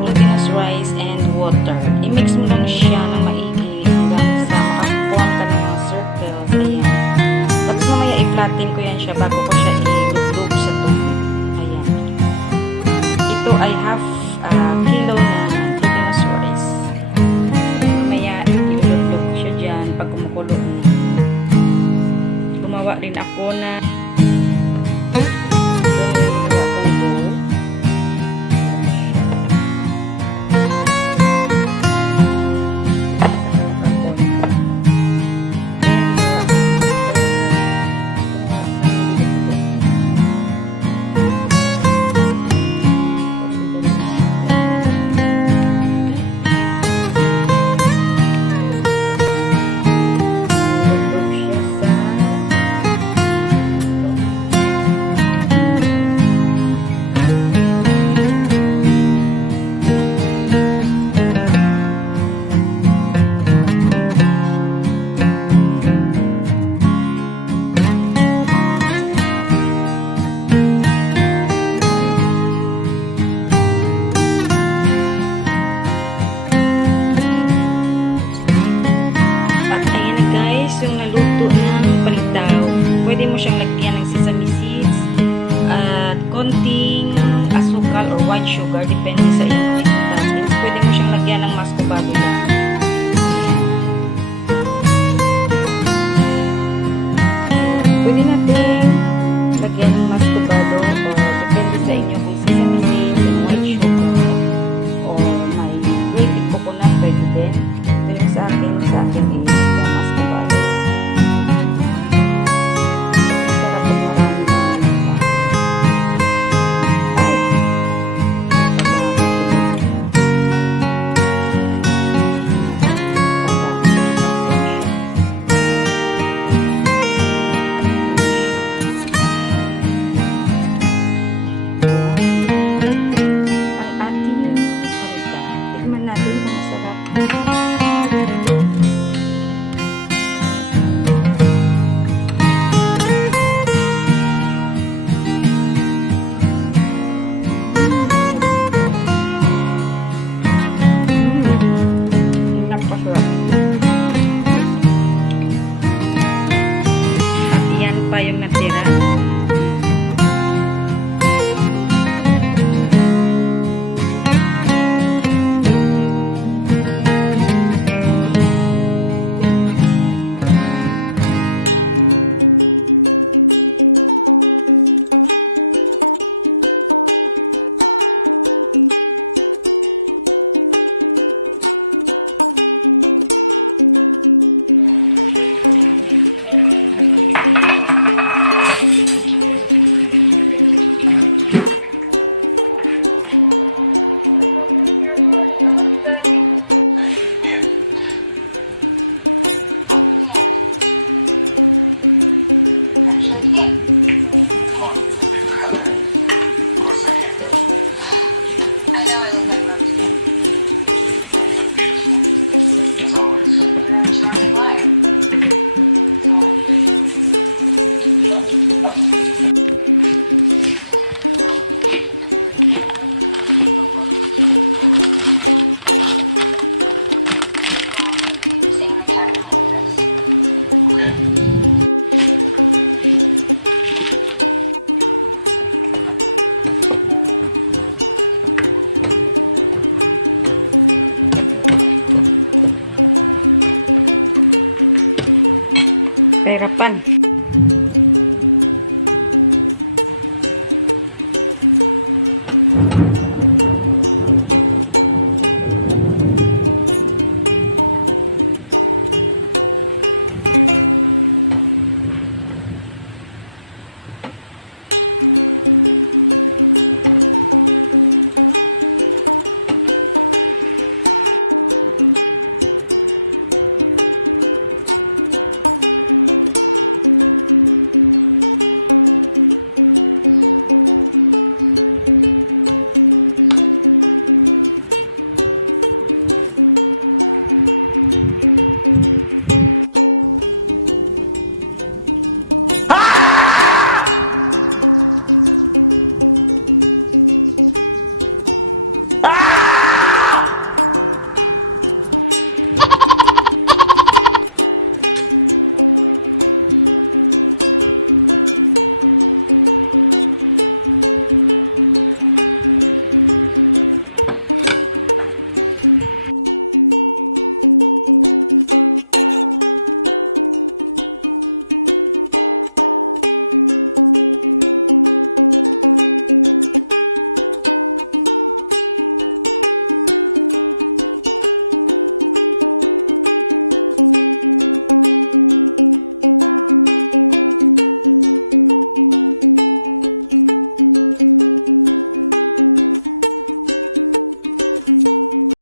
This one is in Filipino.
glutinous rice, and water. I-mix mo lang siya ng maigi hanggang sa makakuha ka ng mga circles. Ayan. Tapos mamaya i-flatten ko yan siya bago ko siya ilugdog sa tubig. Ayan. Ito ay half kilo na glutinous rice. Mamaya ilugdog ko siya dyan pag kumukulo. Gumawa rin ako na pwede mo siyang lagyan ng sesame seeds at konting asukal or white sugar, depende sa iyong toppings. Pwede mo siyang lagyan ng mascobado lang. Pwede natin